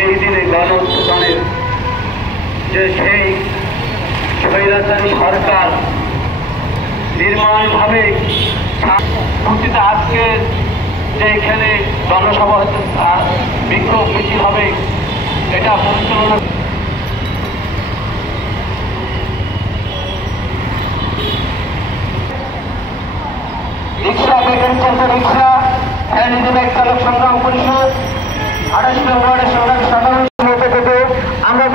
এই দিনে গণ উত্থানের যে সেই স্বৈরাচারী সরকার নির্মমভাবে আজকে যে এখানে জনসভা হচ্ছে বিক্ষোভ মিছিল হবে এটা পরিচালনা রিক্সা বেগের চলছে রিক্সা নিজেদের চালক সংগ্রাম পরিষদ 28 নম্বর সাধারণ থেকে আমরা